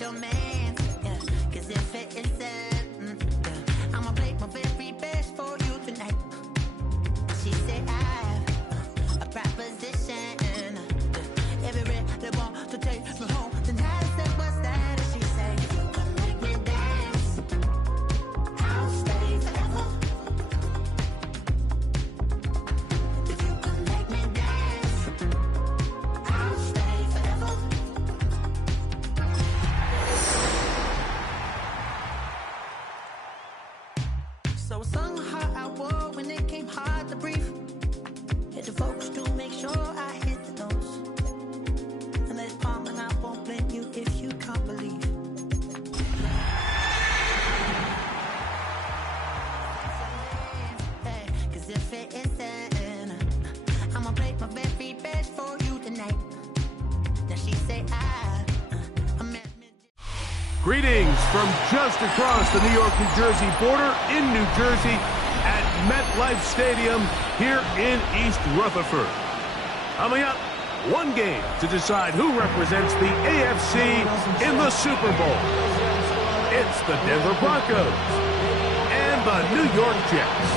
your man, yeah. Cause if it isn't, yeah, I'ma play my very best for you tonight. She said I have a proposition, every red they want to take me home tonight. I said what's that? And she said if you can make me dance, I'll stay forever. If you can make me dance, I'll stay forever. So I sung how I wore when it came hard to breathe. Hit the folks to make sure I hit the notes. And let's palm and I won't blame you if you can't believe. Hey, cause if it isn't, I'ma play my very best for you tonight. Now she say I'm at Greetings from just across the New York-New Jersey border in New Jersey at MetLife Stadium here in East Rutherford. Coming up, one game to decide who represents the AFC in the Super Bowl. It's the Denver Broncos and the New York Jets.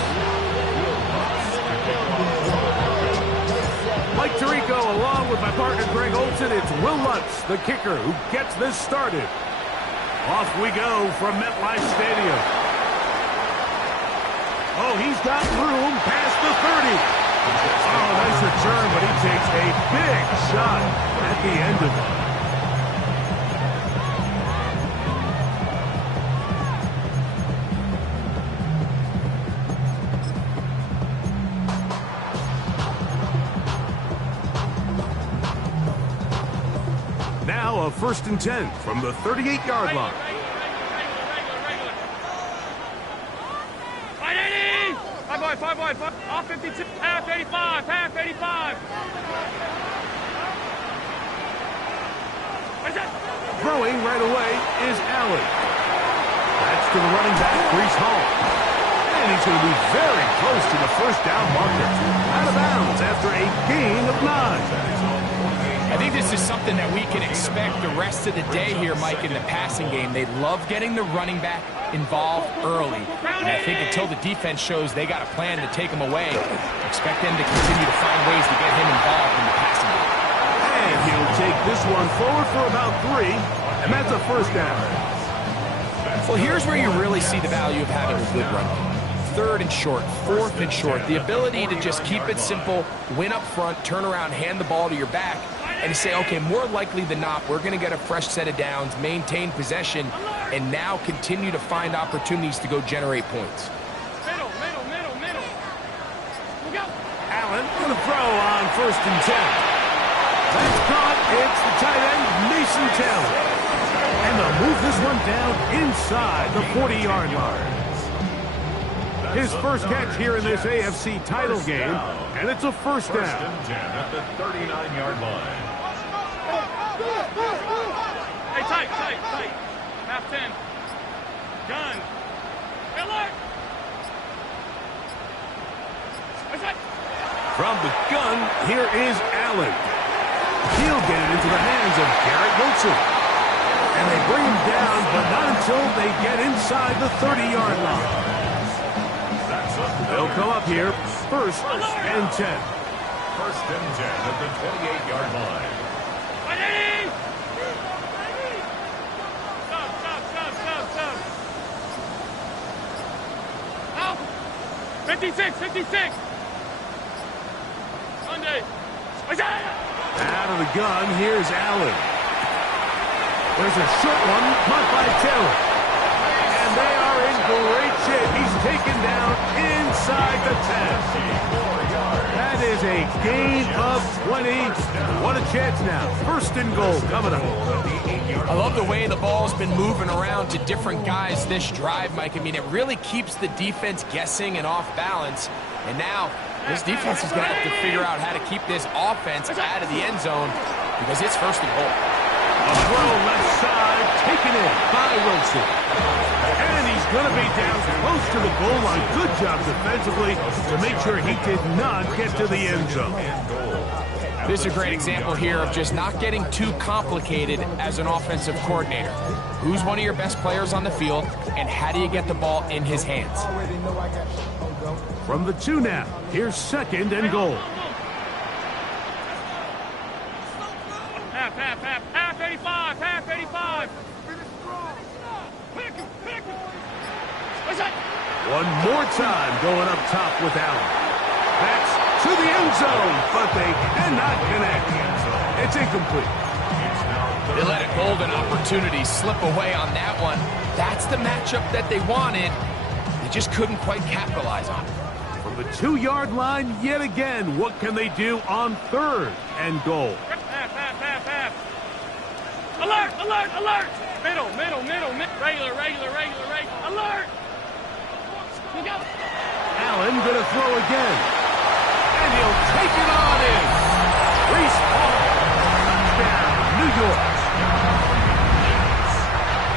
Mike Tirico along with my partner Greg Olson. It's Will Lutz, the kicker, who gets this started. Off we go from MetLife Stadium. Oh, he's got room past the 30. Oh, nice return, but he takes a big shot at the end of it. Now a 1st and 10 from the 38-yard line. Five wide, off 52, half 85, half 85. Throwing right away is Allen. That's to the running back, Breece Hall. And he's going to be very close to the 1st down marker. Out of bounds after a gain of 9. I think this is something that we can expect the rest of the day here, Mike, in the passing game. They love getting the running back involved early. And I think until the defense shows they got a plan to take him away, expect them to continue to find ways to get him involved in the passing game. And he'll take this one forward for about 3, and that's a 1st down. Well, here's where you really see the value of having a good run game. 3rd and short, 4th and short. The ability to just keep it simple, win up front, turn around, hand the ball to your back, and to say, okay, more likely than not, we're going to get a fresh set of downs, maintain possession, and now continue to find opportunities to go generate points. Middle. Look out. Allen going to throw on 1st and 10. That's caught. It's the tight end, Mason Taylor. And they'll move this one down inside the 40-yard line. His first catch here in this AFC title game, and it's a 1st down. 1st and 10 at the 39-yard line. Hey, tight. Half 10. Gun. Miller. From the gun, here is Allen. He'll get it into the hands of Garrett Wilson. And they bring him down, but not until they get inside the 30-yard line. They'll come up here, 1st and 10. 1st and 10 at the 28-yard line. Stop. Out. 56. Sunday. Out of the gun, here's Allen. There's a short one, caught by Taylor. And they are in great shape. He's taken down inside the 10. That is a gain of 20. What a chance now. 1st and goal coming up. I love the way the ball's been moving around to different guys this drive, Mike. I mean, it really keeps the defense guessing and off balance. And now this defense is going to have to figure out how to keep this offense out of the end zone because it's 1st and goal. A throw left side, taken in by Wilson. And he's going to be down close to the goal line. Good job defensively to make sure he did not get to the end zone. This is a great example here of just not getting too complicated as an offensive coordinator. Who's one of your best players on the field, and how do you get the ball in his hands? From the 2 now, here's 2nd and goal. Half 85, half 85. One more time going up top with Allen. That's to the end zone, but they cannot connect. It's incomplete. They let a golden opportunity slip away on that one. That's the matchup that they wanted. They just couldn't quite capitalize on it. From the 2-yard line yet again, what can they do on 3rd and goal? Half. Alert. Middle. Regular. Alert. Allen gonna throw again. And he'll take it on in. Breece Hall. Touchdown, New York.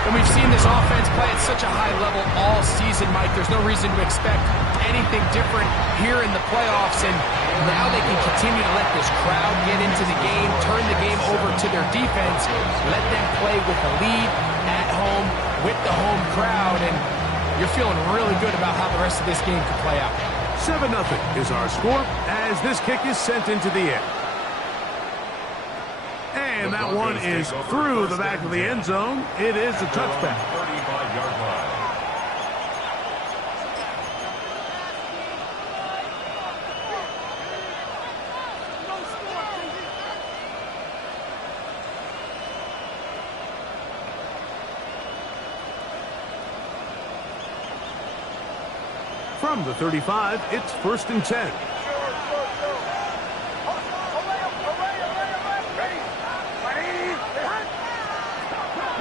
And we've seen this offense play at such a high level all season, Mike. There's no reason to expect anything different here in the playoffs. And now they can continue to let this crowd get into the game, turn the game over to their defense, let them play with the lead at home with the home crowd. And you're feeling really good about how the rest of this game could play out. 7-0 is our score as this kick is sent into the air. And that one is through the back of the end zone. It is a touchback. 35-yard line. From the 35, it's 1st and 10.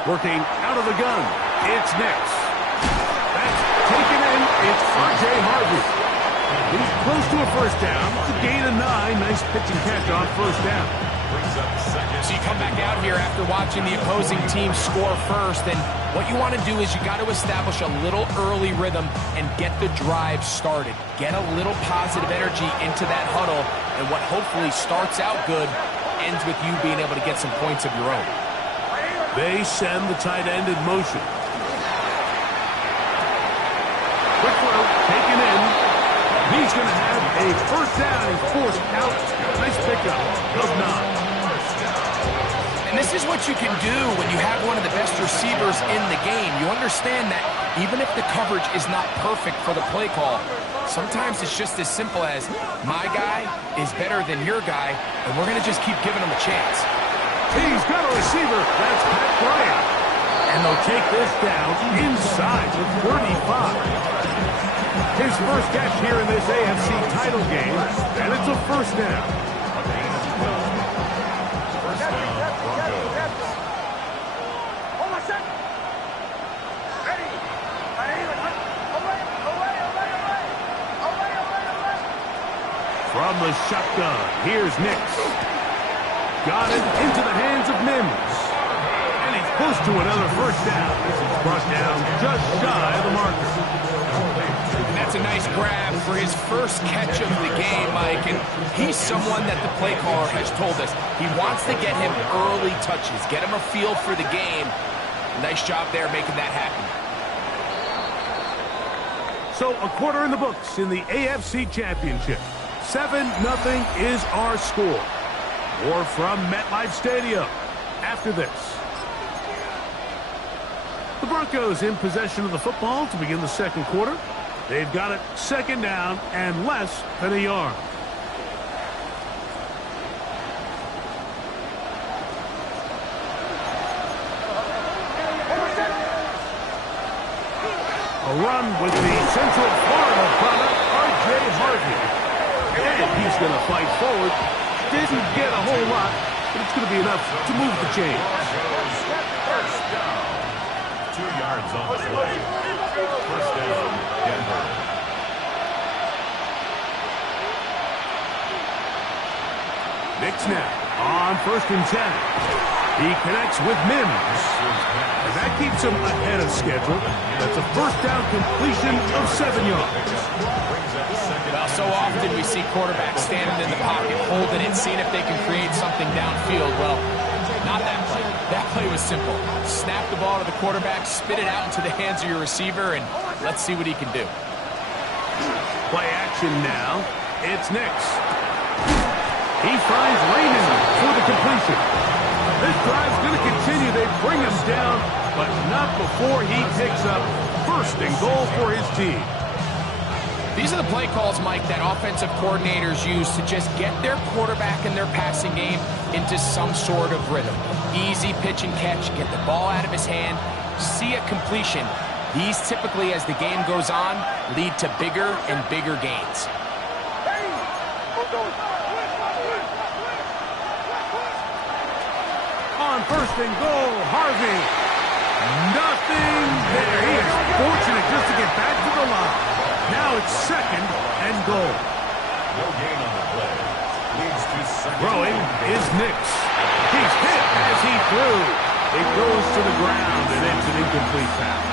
Working out of the gun, it's Nix. That's taken in, it's R.J. Harvey. He's close to a first down. It's a gain of 9. Nice pitch and catch on first down. So you come back out here after watching the opposing team score first, and what you want to do is you got to establish a little early rhythm and get the drive started. Get a little positive energy into that huddle, and what hopefully starts out good ends with you being able to get some points of your own. They send the tight end in motion. Quick throw, taken in. He's going to have a first down and forced out. Nice pickup of 9. And this is what you can do when you have one of the best receivers in the game. You understand that even if the coverage is not perfect for the play call, sometimes it's just as simple as my guy is better than your guy, and we're going to just keep giving him a chance. He's got a receiver. That's Pat Bryant. And they'll take this down inside the 35. His first catch here in this AFC title game, and it's a first down. First down, Broncos. From the shotgun, here's Nix. Got it into the hands of Mims. And he's close to another first down. This is brought down just shy of the marker. And that's a nice grab for his first catch of the game, Mike. And he's someone that the play caller has told us he wants to get him early touches, get him a feel for the game. Nice job there making that happen. So a quarter in the books in the AFC Championship. 7-0 is our score. More from MetLife Stadium after this. The Broncos in possession of the football to begin the second quarter. They've got it second down and less than a yard. A run with the Central Florida product, R.J. Harvey. And he's going to fight forward. Didn't get a whole lot, but it's going to be enough to move the chains. First down. 2 yards on the play. First down, Denver. Nix now on 1st and 10. He connects with Mims. And that keeps him ahead of schedule. That's a first down completion of 7 yards. Well, so often we see quarterbacks standing in the pocket, holding it, seeing if they can create something downfield. Well, not that play. That play was simple. Snap the ball to the quarterback, spit it out into the hands of your receiver, and let's see what he can do. Play action now. It's Nix. He finds Raymond for the completion. This drive's going to continue. They bring him down, but not before he picks up first and goal for his team. These are the play calls, Mike, that offensive coordinators use to just get their quarterback and their passing game into some sort of rhythm. Easy pitch and catch, get the ball out of his hand, see a completion. These typically, as the game goes on, lead to bigger and bigger gains. On first and goal, Harvey. Nothing there. He is fortunate just to get back to the line. Now it's second and goal. No gain on the play. Leads to second. Throwing is Nix. He's hit as he threw. It goes to the ground, and it's an incomplete pass.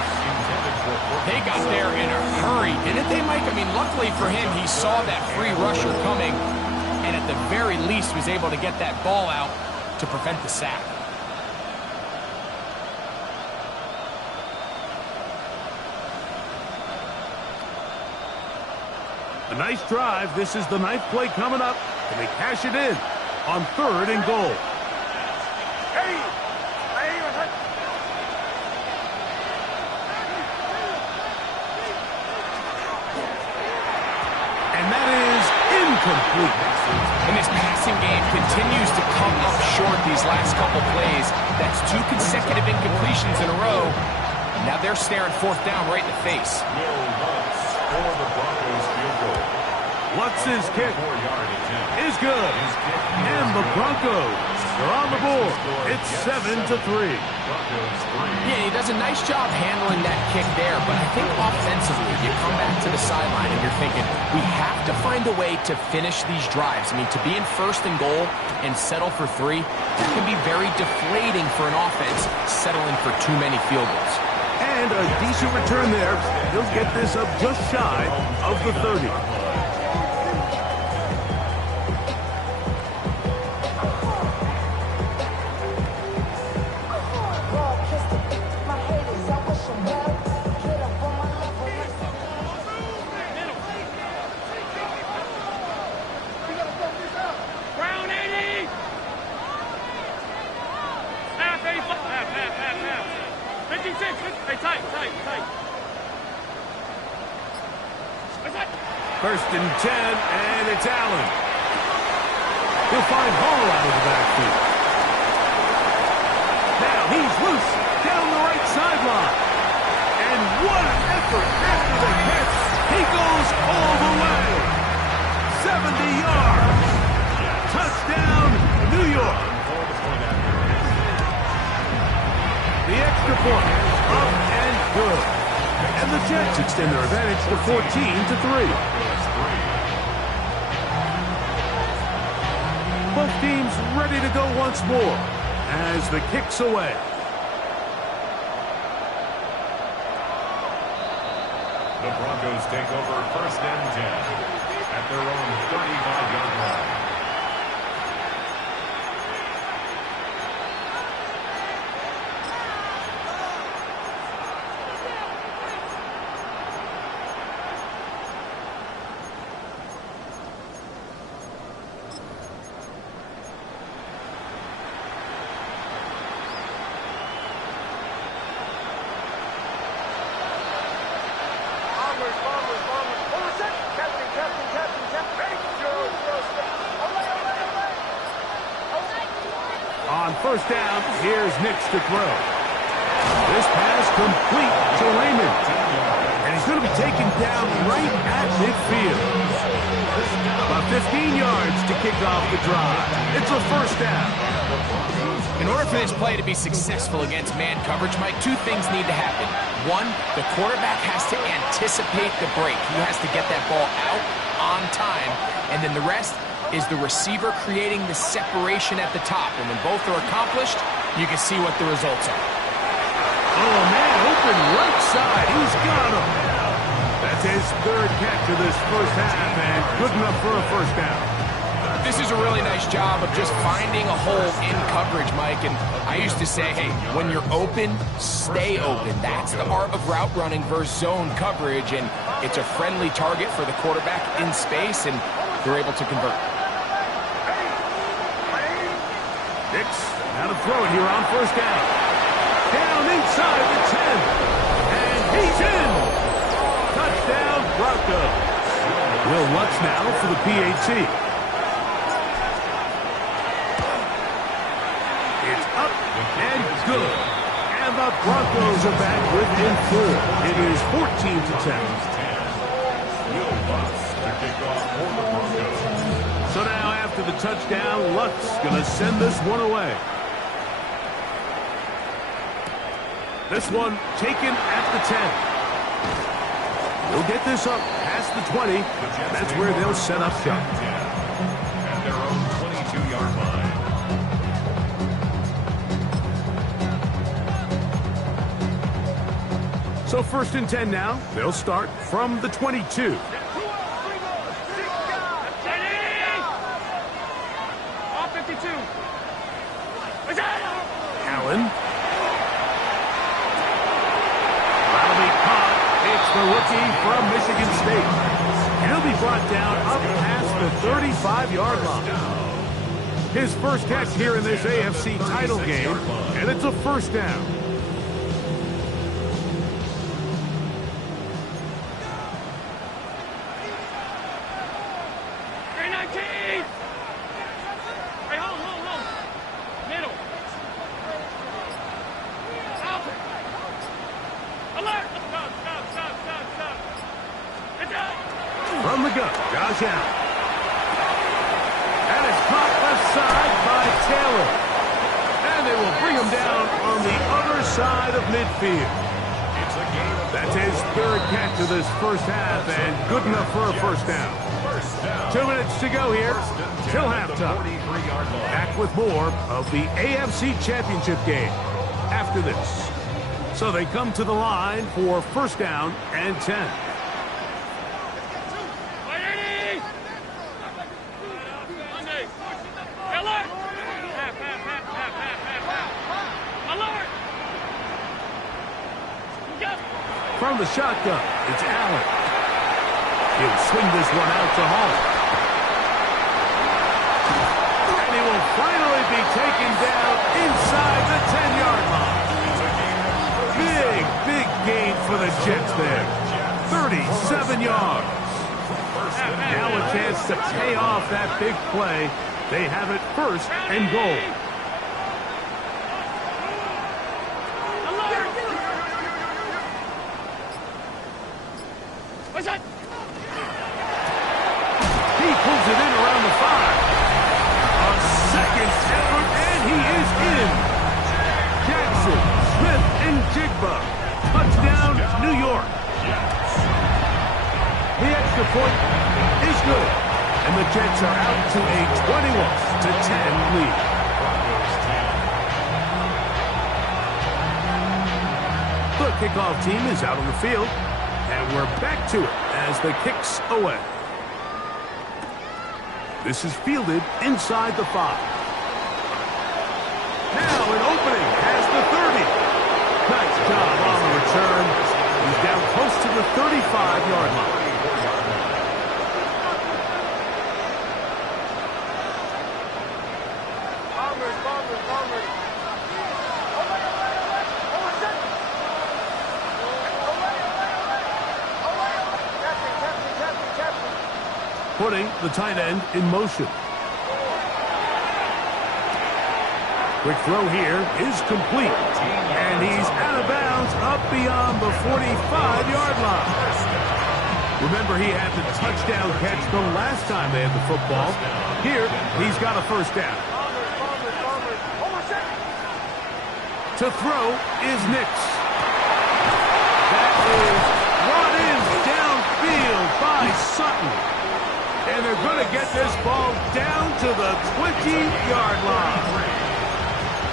They got there in a hurry, didn't they, Mike? I mean, luckily for him, he saw that free rusher coming, and at the very least was able to get that ball out to prevent the sack. A nice drive. This is the 9th play coming up, and they cash it in on 3rd and goal. And that is incomplete. And this passing game continues to come up short these last couple plays. That's 2 consecutive incompletions in a row. Now they're staring 4th down right in the face. For the Broncos field goal. Lutz's kick is good. And the Broncos are on the board. It's 7-3. Yeah, he does a nice job handling that kick there, but I think offensively, you come back to the sideline and you're thinking, we have to find a way to finish these drives. I mean, to be in 1st and goal and settle for 3, that can be very deflating for an offense settling for too many field goals. And a decent return there. He'll get this up just shy of the 30. Brown 80! Half 85. Half. 56. Hey, tight. 1st and 10, and it's Allen. He'll find Hall out of the backfield. Now he's loose down the right sideline. And what an effort after the catch. He goes all the way. 70 yards. Touchdown, New York. The extra point, up and good. And the Jets extend their advantage to 14-3. Both teams ready to go once more as the kick's away. The Broncos take over 1st and 10 at their own 35-yard line. On 1st down, here's Nix to throw. This pass complete to Raymond. And he's going to be taken down right at midfield. About 15 yards to kick off the drive. It's a 1st down. In order for this play to be successful against man coverage, Mike, 2 things need to happen. 1, the quarterback has to anticipate the break. He has to get that ball out on time. And then the rest is the receiver creating the separation at the top. And when both are accomplished, you can see what the results are. Oh, That's his third catch of this first half, and good enough for a first down. This is a really nice job of just finding a hole in coverage, Mike. And I used to say, hey, when you're open, stay open. That's the art of route running versus zone coverage. And it's a friendly target for the quarterback in space, and they're able to convert. Nix, now to throw it here on first down. Down inside the 10. And he's in. Touchdown, Broncos. Will Lutz now for the PAT. It's up and good. And the Broncos are back within 4. It is 14-10. Will Lutz to kick off for the Broncos. So now after the touchdown, Lutz going to send this one away. This one taken at the 10. We'll get this up past the 20. That's where they'll set up shop. At their own 22-yard line. So first and 10 now. They'll start from the 22. Allen. That'll be caught. It's the rookie from Michigan State. He'll be brought down up past the 35-yard line. His first catch here in this AFC title game, and it's a first down. From the gun, Josh Allen. And it's caught left side by Taylor. And they will bring him down on the other side of midfield. That's his third catch of this first half, and good enough for a first down. 2 minutes to go here till halftime. Back with more of the AFC Championship game after this. So they come to the line for first down and 10. From the shotgun, it's Allen. He'll swing this one out to Hall. And he will finally be taken down inside the 10-yard line. Big gain for the Jets there. 37 yards. Now a chance to pay off that big play. They have it first and goal. He pulls it in around the 5. A second effort, and he is in. Jackson, Smith, and Jigba. Touchdown, New York. The extra point is good. And the Jets are out to a 21-10 lead. The kickoff team is out on the field. And we're back to it as the kick's away. This is fielded inside the 5. Now an opening past the 30. Nice job on the return. He's down close to the 35-yard line. Putting the tight end in motion. Quick throw here is complete. And he's out of bounds up beyond the 45-yard line. Remember, he had the touchdown catch the last time they had the football. Here, he's got a first down. To throw is Nix. That is brought in downfield by Sutton. And they're going to get this ball down to the 20-yard line.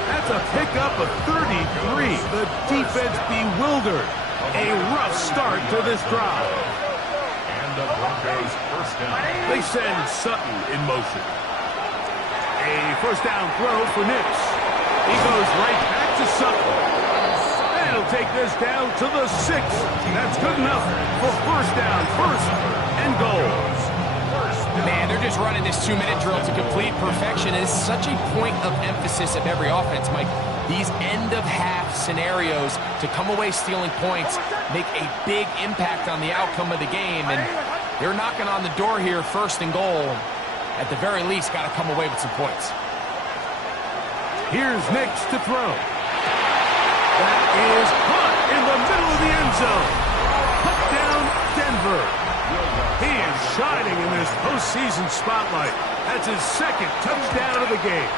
That's a pickup of 33. The defense bewildered. A rough start to this drive. And the Broncos first down. They send Sutton in motion. A first down throw for Nix. He goes right back to Sutton. And he'll take this down to the 6. That's good enough for first down, first and goal. Man, they're just running this 2-minute drill to complete perfection. It is such a point of emphasis of every offense, Mike. These end-of-half scenarios to come away stealing points make a big impact on the outcome of the game. And they're knocking on the door here, first and goal. At the very least, got to come away with some points. Here's Nix to throw. That is caught in the middle of the end zone. Touchdown, Denver. He is shining in this postseason spotlight. That's his second touchdown of the game.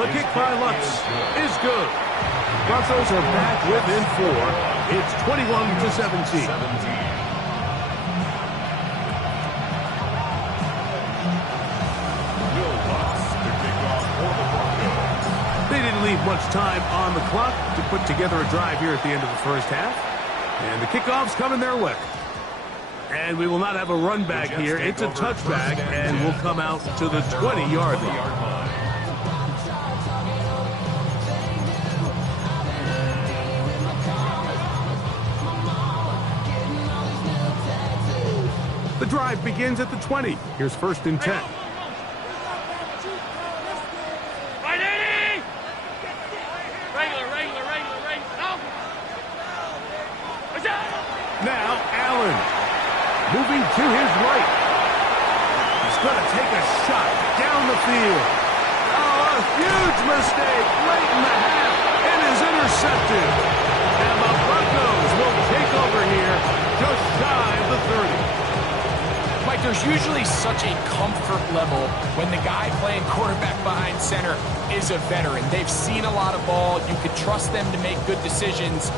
The kick by Lutz is good. Broncos are back within 4. It's 21-17. They didn't leave much time on the clock to put together a drive here at the end of the first half. And the kickoff's coming their way. And we will not have a run back here. It's a touchback, and we'll come out to the 20-yard line. The drive begins at the 20. Here's first and 10. Now Allen moving to his right. He's going to take a shot down the field. Oh, a huge mistake late in the half. It is intercepted. And the Broncos will take over here just shy of the 30. Mike, there's usually such a comfort level when the guy playing quarterback behind center is a veteran. They've seen a lot of ball. You can trust them to make good decisions.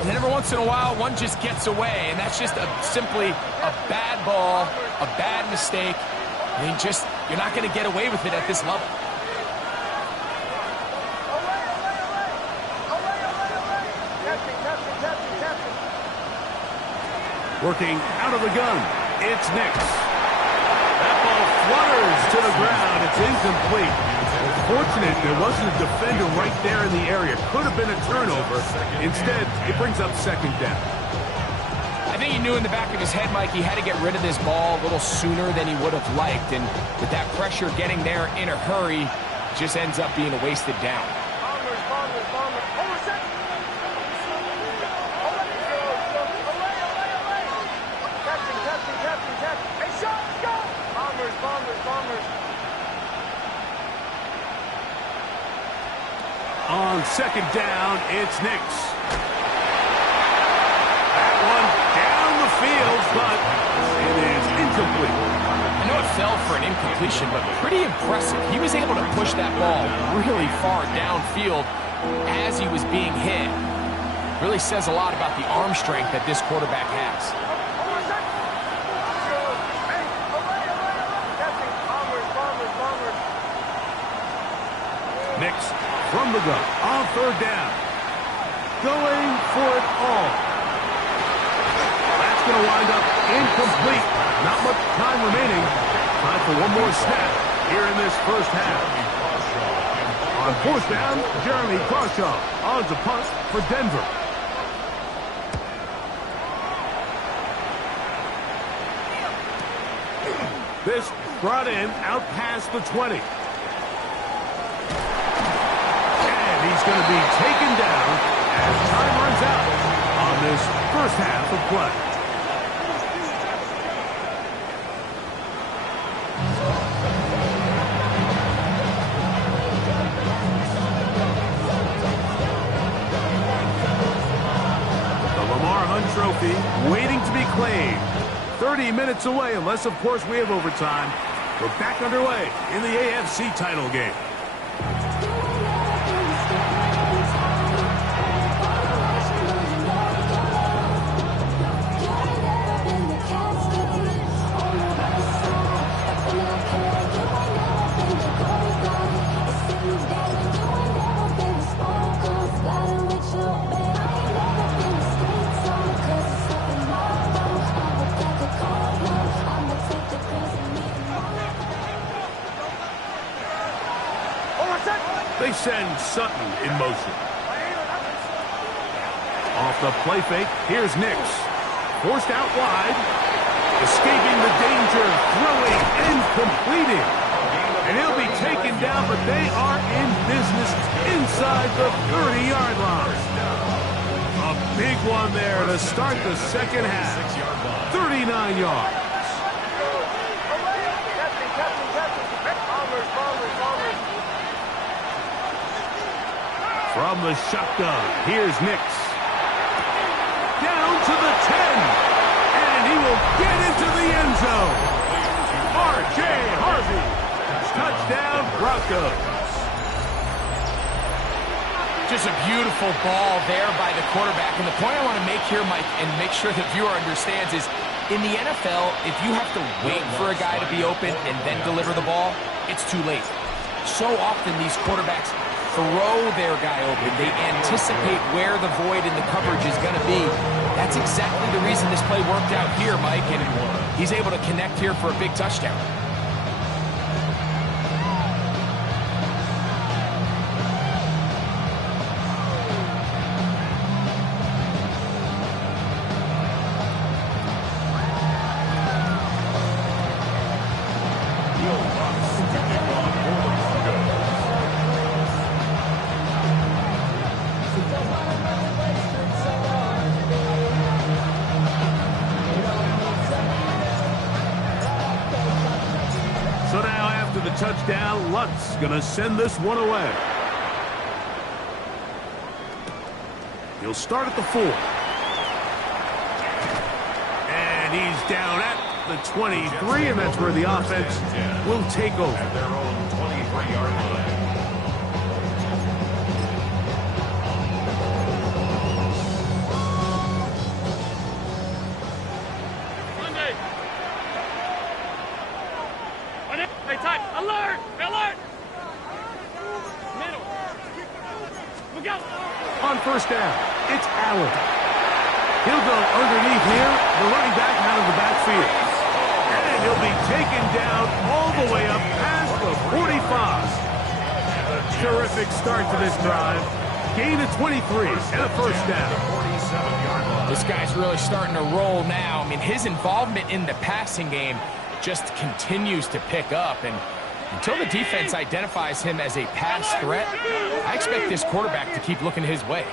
And then every once in a while, one just gets away, and that's just simply a bad ball, a bad mistake. I mean, you're not going to get away with it at this level. Working out of the gun, it's Nix. That ball flutters to the ground. It's incomplete. Fortunate there wasn't a defender right there in the area. Could have been a turnover. Instead, it brings up second down. I think he knew in the back of his head, Mike, he had to get rid of this ball a little sooner than he would have liked. And with that pressure getting there in a hurry, it just ends up being a wasted down. On second down, it's Nix. That one down the field, but it is incomplete. I know it fell for an incompletion, but pretty impressive. He was able to push that ball really far downfield as he was being hit. Really says a lot about the arm strength that this quarterback has. Nix from the gun on third down. Going for it all. That's going to wind up incomplete. Not much time remaining. Time for one more snap here in this first half. On fourth down, Jeremy Crawshaw on to punt for Denver. This brought in out past the 20. He's going to be taken down as time runs out on this first half of play. The Lamar Hunt Trophy waiting to be claimed. 30 minutes away, unless, of course, we have overtime. We're back underway in the AFC title game. sends Sutton in motion. Off the play fake, here's Nix. Forced out wide. Escaping the danger, throwing and completing. And he'll be taken down, but they are in business inside the 30-yard line. A big one there to start the second half. 39 yards. From the shotgun, here's Nix. Down to the 10. And he will get into the end zone. R.J. Harvey. Touchdown, Broncos. Just a beautiful ball there by the quarterback. And the point I want to make here, Mike, and make sure the viewer understands is, in the NFL, if you have to wait for a guy to be open and then deliver the ball, it's too late. So often these quarterbacks throw their guy open. They anticipate where the void in the coverage is going to be. That's exactly the reason this play worked out here, Mike, and he's able to connect here for a big touchdown. Touchdown, Lutz gonna send this one away. He'll start at the 4. And he's down at the 23, and that's where the offense will take over. At their own 23-yard line. Alert! Alert! Middle. Look out! On first down, it's Allen. He'll go underneath here, the running back out of the backfield. And he'll be taken down all the way up past the 45. Terrific start to this drive. Gain of 23 and a first down. This guy's really starting to roll now. I mean, his involvement in the passing game just continues to pick up, and until the defense identifies him as a pass threat, I expect this quarterback to keep looking his way.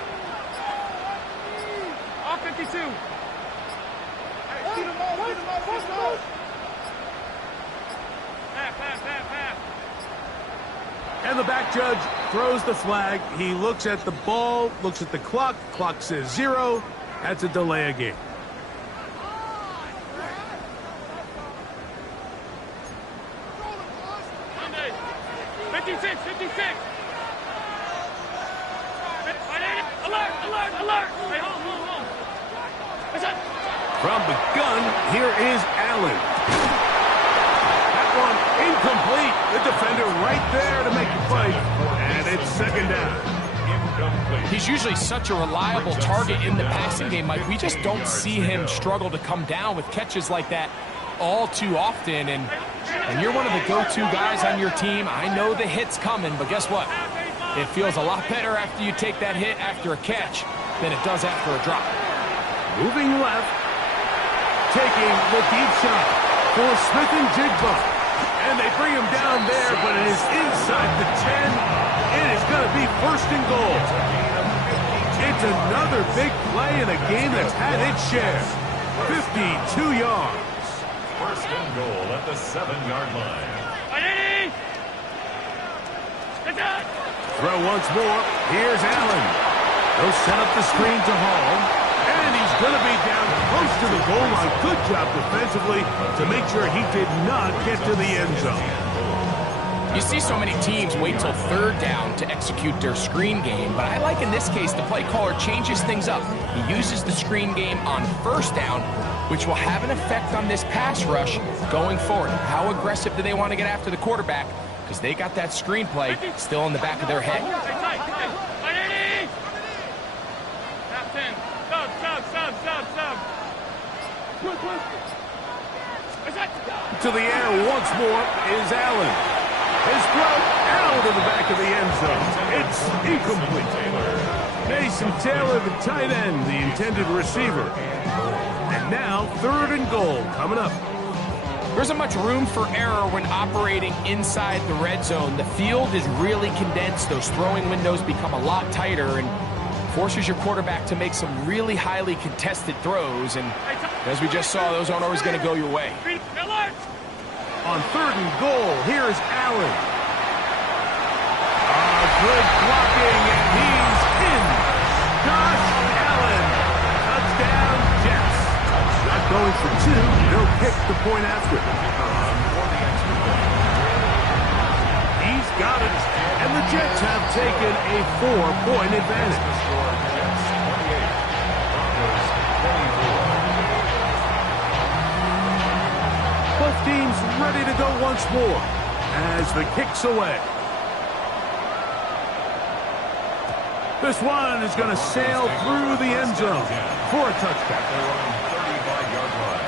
Off 52. And the back judge throws the flag. He looks at the ball, looks at the clock. Clock says 0. That's a delay of game. From the gun, here is Allen. That one incomplete. The defender right there to make the play. And it's second down. Incomplete. He's usually such a reliable target in the passing game, Mike. We just don't see him struggle to come down with catches like that all too often. And you're one of the go-to guys on your team. I know the hit's coming, but guess what? It feels a lot better after you take that hit after a catch than it does after a drop. Moving left. Taking the deep shot for Smith and Jigba. And they bring him down there, but it is inside the 10. It is going to be first and goal. It's another big play in a game that's had its share. 52 yards. First and goal at the 7-yard line. Throw once more. Here's Allen. He'll set up the screen to Hall. And he's going to be down close to the goal line. Good job defensively to make sure he did not get to the end zone. You see so many teams wait till third down to execute their screen game, but I like in this case the play caller changes things up. He uses the screen game on first down, which will have an effect on this pass rush going forward. How aggressive do they want to get after the quarterback? Because they got that screen play still in the back of their head. To the air once more is Allen. His throw out of the back of the end zone. It's incomplete. Mason Taylor, the tight end, the intended receiver. And now 3rd and goal coming up. There isn't much room for error when operating inside the red zone. The field is really condensed. Those throwing windows become a lot tighter and forces your quarterback to make some really highly contested throws. And as we just saw, those aren't always going to go your way. On 3rd and goal, here's Allen. Good blocking, and he's in. Josh Allen. Touchdown, Jets. Not going for 2. They'll kick the point after. He's got it. And the Jets have taken a 4-point advantage. Both teams ready to go once more as the kick's away. This one is going to sail through the end zone for a touchback. 35-yard line.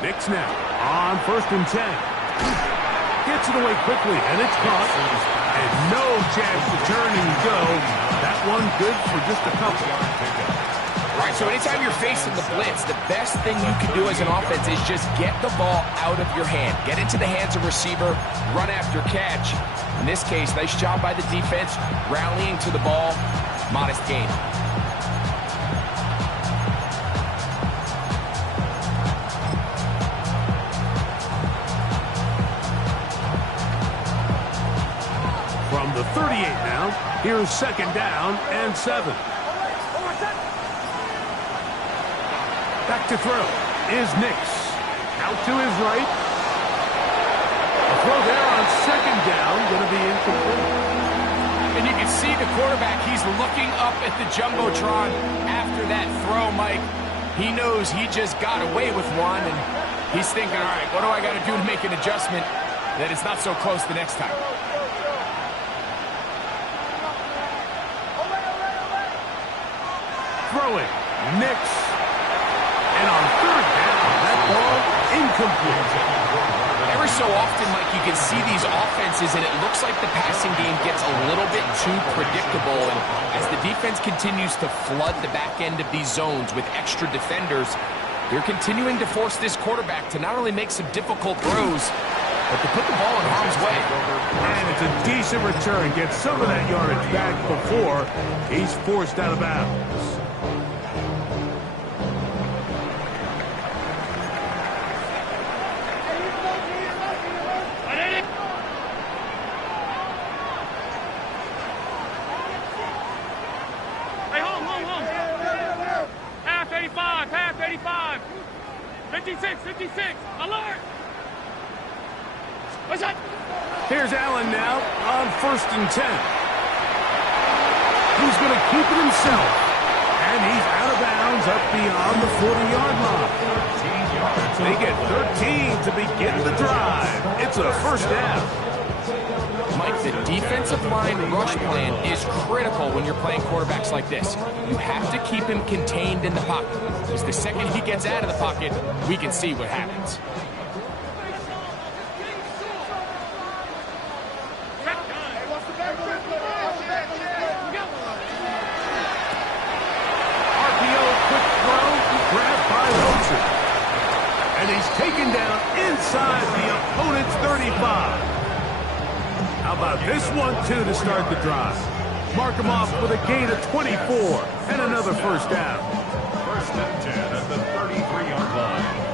Nix now on 1st and 10. Gets it away quickly, and it's caught. And no chance to turn and go. That one good for just a couple. All right, so anytime you're facing the blitz, the best thing you can do as an offense is just get the ball out of your hand. Get into the hands of receiver, run after catch. In this case, nice job by the defense, rallying to the ball, modest gain. From the 38 now, here's 2nd down and 7. Back to throw is Nix. Out to his right. A throw there on 2nd down, going to be incomplete. And you can see the quarterback, he's looking up at the Jumbotron after that throw, Mike. He knows he just got away with one, and he's thinking, all right, what do I got to do to make an adjustment that it's not so close the next time? Throwing, Nix. And on 3rd down, that ball incomplete. Every so often, Mike, you can see these offenses, and it looks like the passing game gets a little bit too predictable. And as the defense continues to flood the back end of these zones with extra defenders, they're continuing to force this quarterback to not only make some difficult throws, but to put the ball in harm's way. And it's a decent return. Gets some of that yardage back before he's forced out of bounds. Half 85. 56. Alert. What's that? Here's Allen now on 1st and 10. He's going to keep it himself. And he's out of bounds up beyond the 40-yard line. They get 13 to begin the drive. It's a 1st down. Mike, the defensive line rush plan is critical when you're playing quarterbacks like this. You have to keep him contained in the pocket, because the second he gets out of the pocket, we can see what happens. RPO, quick throw, grabbed by Wilson. And he's taken down inside the opponent's 35. How about this one, too, to start the drive? Mark him off with a gain of 24 and another 1st down. 1st and 10 at the 33-yard line.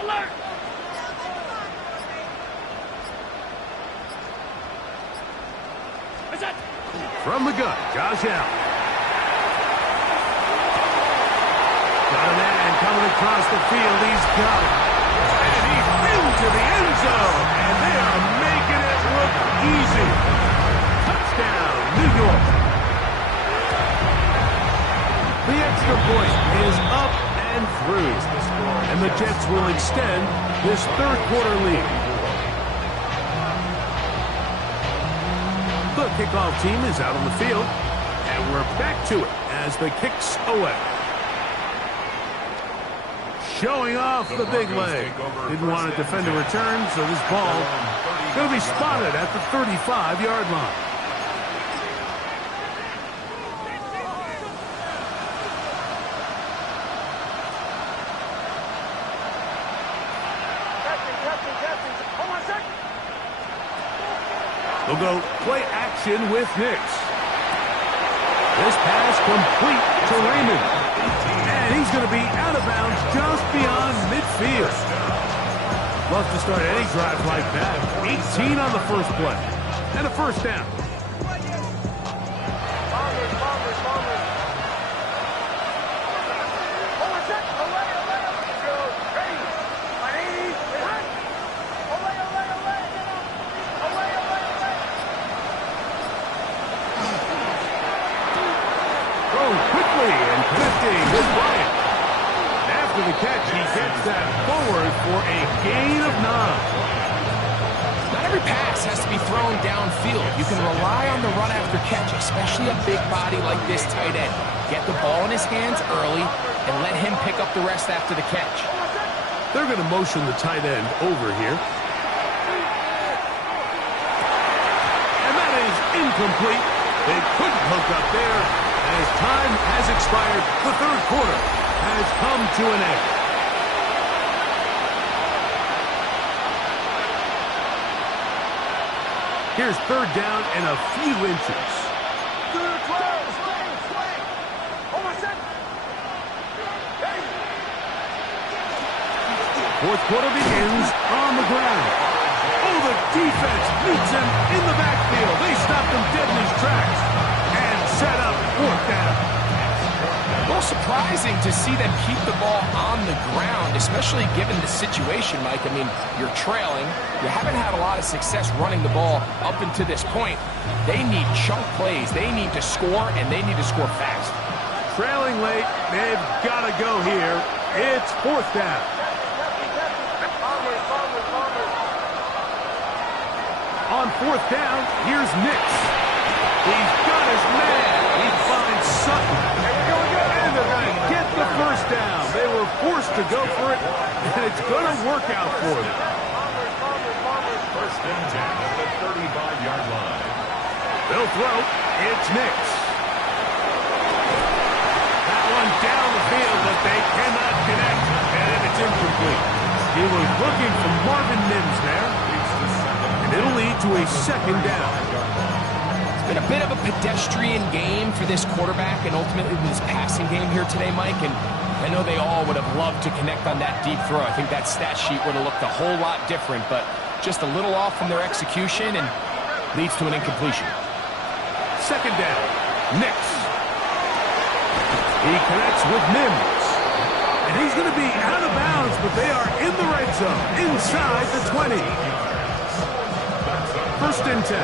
Alert. From the gun, Josh Allen. Got a man coming across the field. He's got it. And he's into the end zone. And they are making it look easy. Touchdown, New York. The extra point is up and through. And the Jets will extend this third quarter lead. The kickoff team is out on the field. And we're back to it as the kick's away. Showing off the big leg. Didn't want to defend a return, so this ball going to be spotted at the 35-yard line. They'll go play action with Nix. This pass complete to Raymond. And he's going to be out of bounds just beyond midfield. Love to start any drive like that. 18 on the first play. And a first down. After the catch, he gets that forward for a gain of 9. Not every pass has to be thrown downfield. You can rely on the run after catch, especially a big body like this tight end. Get the ball in his hands early and let him pick up the rest after the catch. They're going to motion the tight end over here. And that is incomplete. They couldn't hook up there. As time has expired, the third quarter has come to an end. Here's third down and a few inches. Fourth quarter begins on the ground. Oh, the defense meets him in the backfield. They stopped him dead in his tracks. Set up fourth down. Well, surprising to see them keep the ball on the ground, especially given the situation, Mike. I mean, you're trailing. You haven't had a lot of success running the ball up until this point. They need chunk plays. They need to score, and they need to score fast. Trailing late. They've got to go here. It's fourth down. On fourth down, here's Nix. He's got his man. He finds Sutton. And they're going to get the first down. They were forced to go for it, and it's going to work out for them. First and 10 at the 35-yard line. They'll throw. It's Nix. That one down the field, but they cannot connect, and it's incomplete. He was looking for Marvin Mims there, and it'll lead to a second down. Been a bit of a pedestrian game for this quarterback and ultimately this passing game here today, Mike. And I know they all would have loved to connect on that deep throw. I think that stat sheet would have looked a whole lot different, but just a little off from their execution and leads to an incompletion. Second down, Nix. He connects with Mims. And he's going to be out of bounds, but they are in the red zone, inside the 20. First and 10.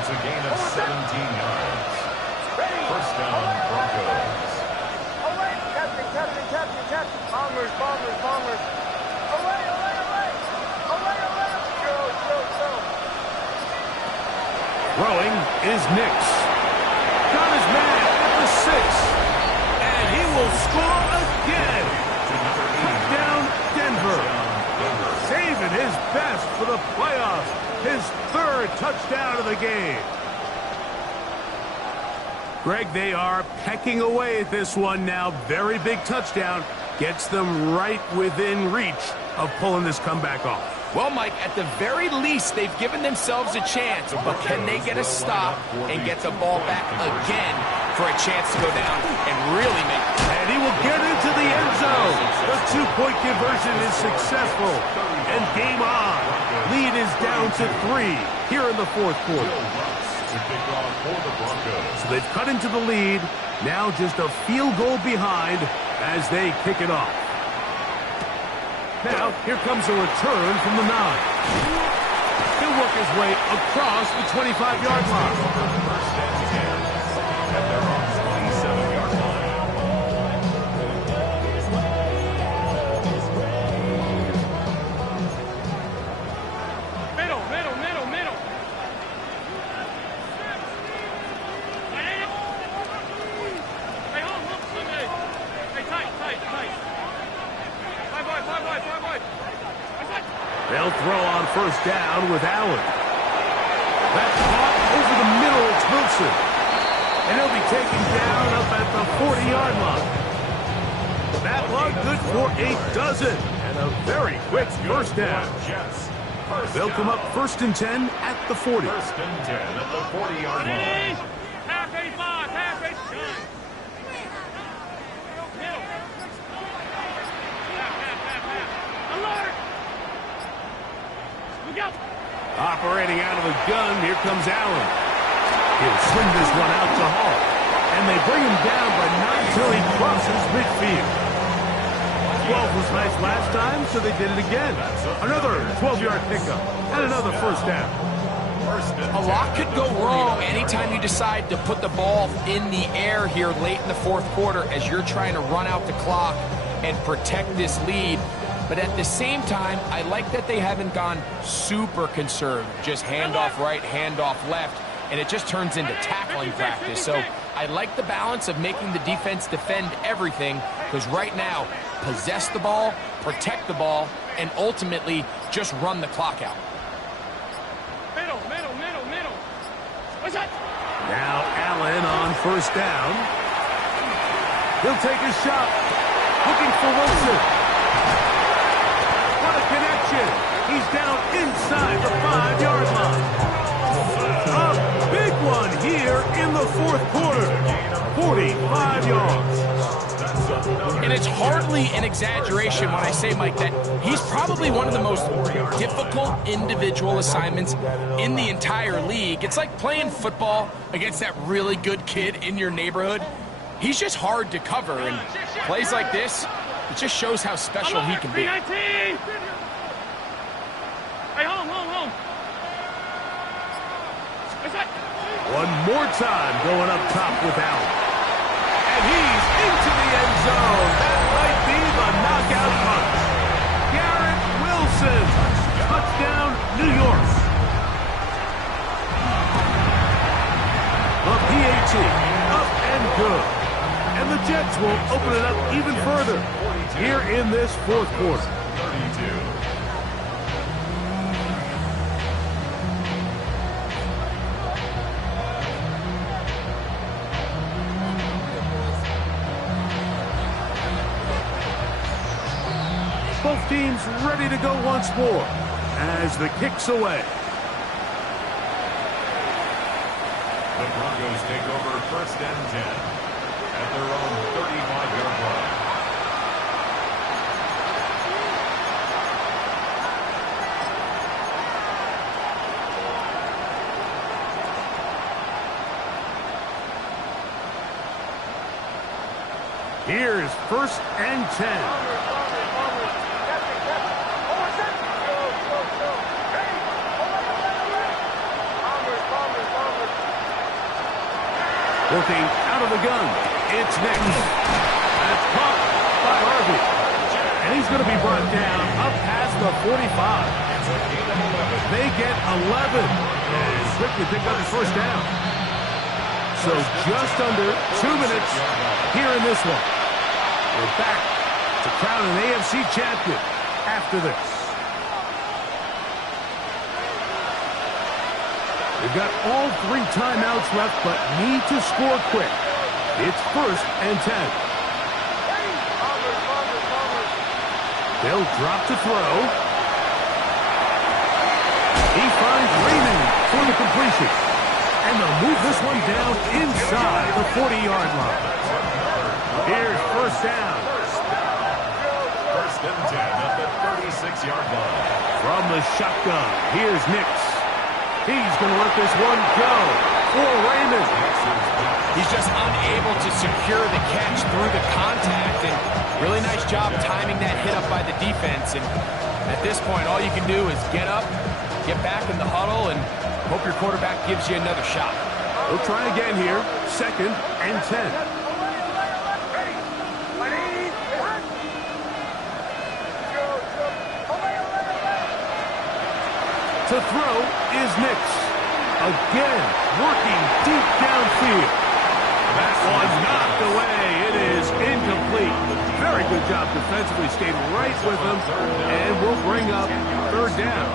It's a gain of 17 yards. First down, Broncos. Away, captain. Bombers. Away. Throwing is Nix. Got his man at the 6. And he will score again. Touchdown, Denver. Saving his best for the playoffs. His third touchdown of the game. Greg, they are pecking away at this one now. Very big touchdown. Gets them right within reach of pulling this comeback off. Well, Mike, at the very least, they've given themselves a chance. But can they get a stop and get the ball back again for a chance to go down and really make it? And he will get into the end zone. The two-point conversion is successful. And game on. Lead is down to 3 here in the fourth quarter. To kick off for the Broncos. So they've cut into the lead. Now just a field goal behind as they kick it off. Now, here comes a return from the 9. He'll work his way across the 25-yard line. First and 10. At their own 27-yard line. Middle, middle, middle, middle. Hey, hold, hey, tight, tight, tight. Five wide. They'll throw on first down with Allen. That's caught over the middle. It's Wilson. And he'll be taken down up at the 40-yard line. That one good for a dozen. And a very quick first down. Jets. They'll come up first and 10 at the 40. First and 10 at the 40-yard line. Half 85, half 85. Middle. Half. Alert! Look out! Operating out of the gun, here comes Allen. He'll swing this one out to Hall. And they bring him down, but not until he crosses midfield. 12 was nice last time, so they did it again. Another 12-yard pickup and another first down. A lot could go wrong anytime you decide to put the ball in the air here late in the fourth quarter as you're trying to run out the clock and protect this lead. But at the same time, I like that they haven't gone super conservative. Just handoff right, handoff left, and it just turns into tackling practice. So I like the balance of making the defense defend everything, because right now, possess the ball, protect the ball, and ultimately just run the clock out. Middle. What's that? Now Allen on first down. He'll take a shot. Looking for Wilson. What a connection. He's down inside the 5-yard line. A big one here in the fourth quarter. 45 yards. And it's hardly an exaggeration when I say, Mike, that he's probably one of the most difficult individual assignments in the entire league. It's like playing football against that really good kid in your neighborhood. He's just hard to cover, and plays like this, it just shows how special he can be. Hey, home. What's that? One more time going up top with Allen. And he's into the end zone. That might be the knockout punch. Garrett Wilson. Touchdown, New York. The PAT, up and good. And the Jets will open it up even further here in this fourth quarter. 32. Both teams ready to go once more as the kick's away. The Broncos take over first and 10 at their own 35-yard line. Here's first and 10. Working out of the gun. It's Nick. That's caught by Harvey. And he's going to be brought down up past the 45. They get 11. And quickly pick up his first down. So just under 2 minutes here in this one. We're back to crown an AFC champion after this. They've got all 3 timeouts left, but need to score quick. It's first and 10. They'll drop to throw. He finds Raymond for the completion. And they'll move this one down inside the 40-yard line. Here's first down. First First and 10 at the 36-yard line. From the shotgun, here's Nix. He's going to let this one go for Raymond. He's just unable to secure the catch through the contact, and really nice job timing that hit up by the defense. And at this point, all you can do is get up, get back in the huddle, and hope your quarterback gives you another shot. We'll try again here. Second and 10. To throw is Nix. Again, working deep downfield. That one's knocked away. It is incomplete. Very good job defensively. Stayed right with him. And we'll bring up third down.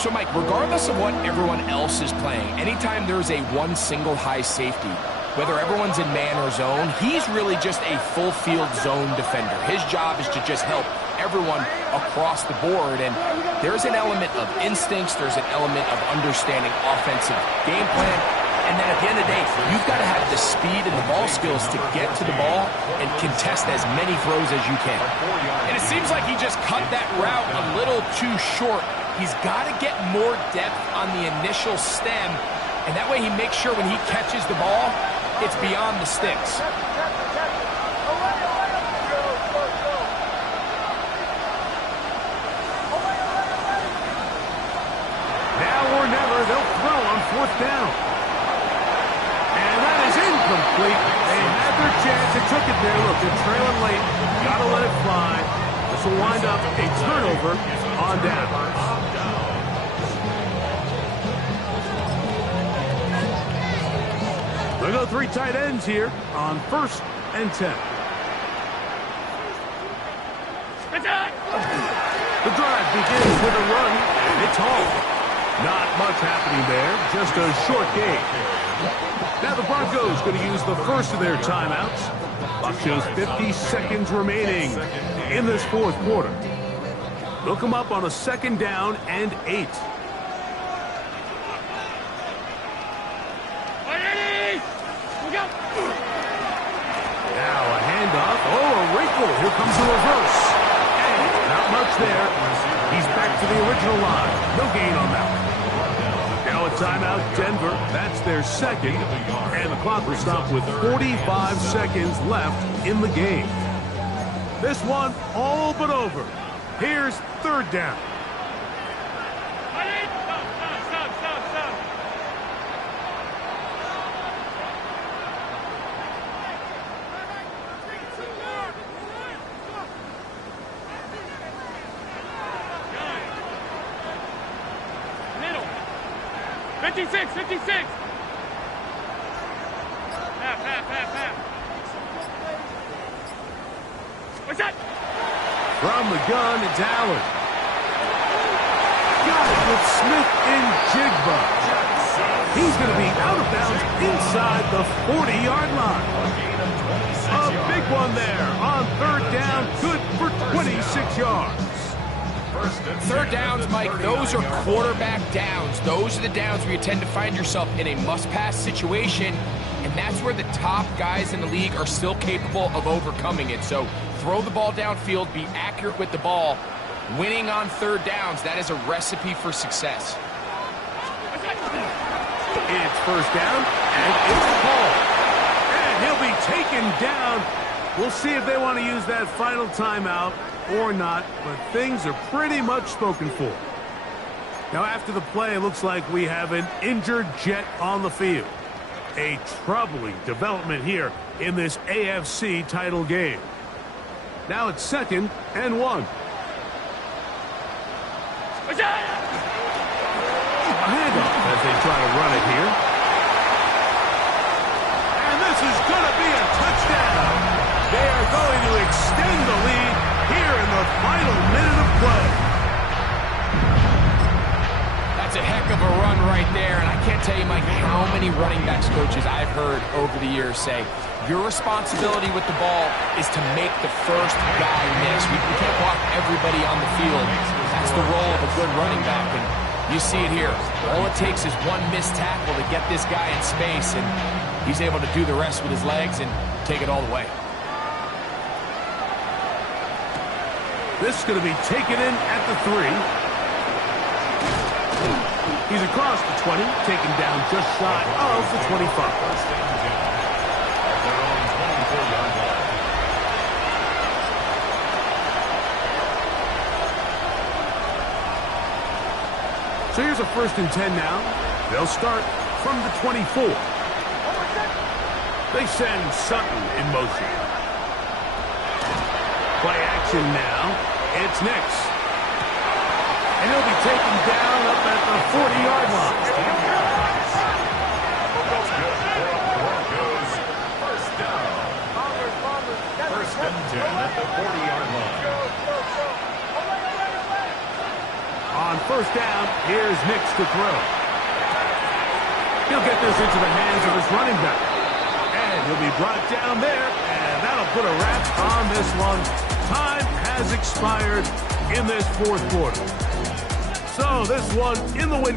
So, Mike, regardless of what everyone else is playing, anytime there's a one single high safety, whether everyone's in man or zone, he's really just a full field zone defender. His job is to just help everyone across the board, and there's an element of instincts, there's an element of understanding offensive game plan, and then at the end of the day, you've got to have the speed and the ball skills to get to the ball and contest as many throws as you can. And it seems like he just cut that route a little too short. He's got to get more depth on the initial stem, and that way he makes sure when he catches the ball, it's beyond the sticks. They'll throw on fourth down. And that is incomplete. They had their chance. They took it there. Look, they're trailing late. Got to let it fly. This will wind up a turnover on down. They'll go three tight ends here on first and 10. The drive begins with a run, and it's home. Not much happening there, just a short game. Now the Broncos going to use the first of their timeouts. Clock shows 50 seconds remaining in this fourth quarter. They'll come up on a second down and 8. Now a handoff. Oh, a wrinkle. Here comes the reverse. And not much there. He's back to the original line. No gain on that one. Now a timeout, Denver. That's their second. And the clock will stop with 45 seconds left in the game. This one all but over. Here's third down. Middle. 56, 56. Half. What's that? From the gun, it's Allen. Got it with Smith and Jigba. He's going to be out of bounds inside the 40-yard line. A big one there on third down, good for 26 yards. Third downs, Mike, those are quarterback downs. Those are the downs where you tend to find yourself in a must-pass situation, and that's where the top guys in the league are still capable of overcoming it. So throw the ball downfield, be accurate with the ball. Winning on third downs, that is a recipe for success. It's first down, and it's called. And he'll be taken down. We'll see if they want to use that final timeout or not, but things are pretty much spoken for. Now, after the play, it looks like we have an injured Jet on the field. A troubling development here in this AFC title game. Now it's second and 1. A handoff as they try to run it here. And this is going to be a touchdown. They are going to extend the lead here in the final minute of play. That's a heck of a run right there, and I can't tell you, Mike, how many running backs coaches I've heard over the years say, your responsibility with the ball is to make the first guy miss. We can't walk everybody on the field. That's the role of a good running back, and you see it here. All it takes is one missed tackle to get this guy in space, and he's able to do the rest with his legs and take it all the way. This is going to be taken in at the 3. He's across the 20, taken down just shy of the 25. First and 10 at their own 24-yard line. So here's a 1st and 10 now. They'll start from the 24. They send Sutton in motion. Play action now. It's Nix. And he'll be taken down up at the 40-yard line. That's good for a Broncos first down. First and 10 at the 40-yard line. On first down, here's Nix to throw. He'll get this into the hands of his running back. And he'll be brought down there, and that'll put a wrap on this one. Time has expired in this 4th quarter. So this one in the win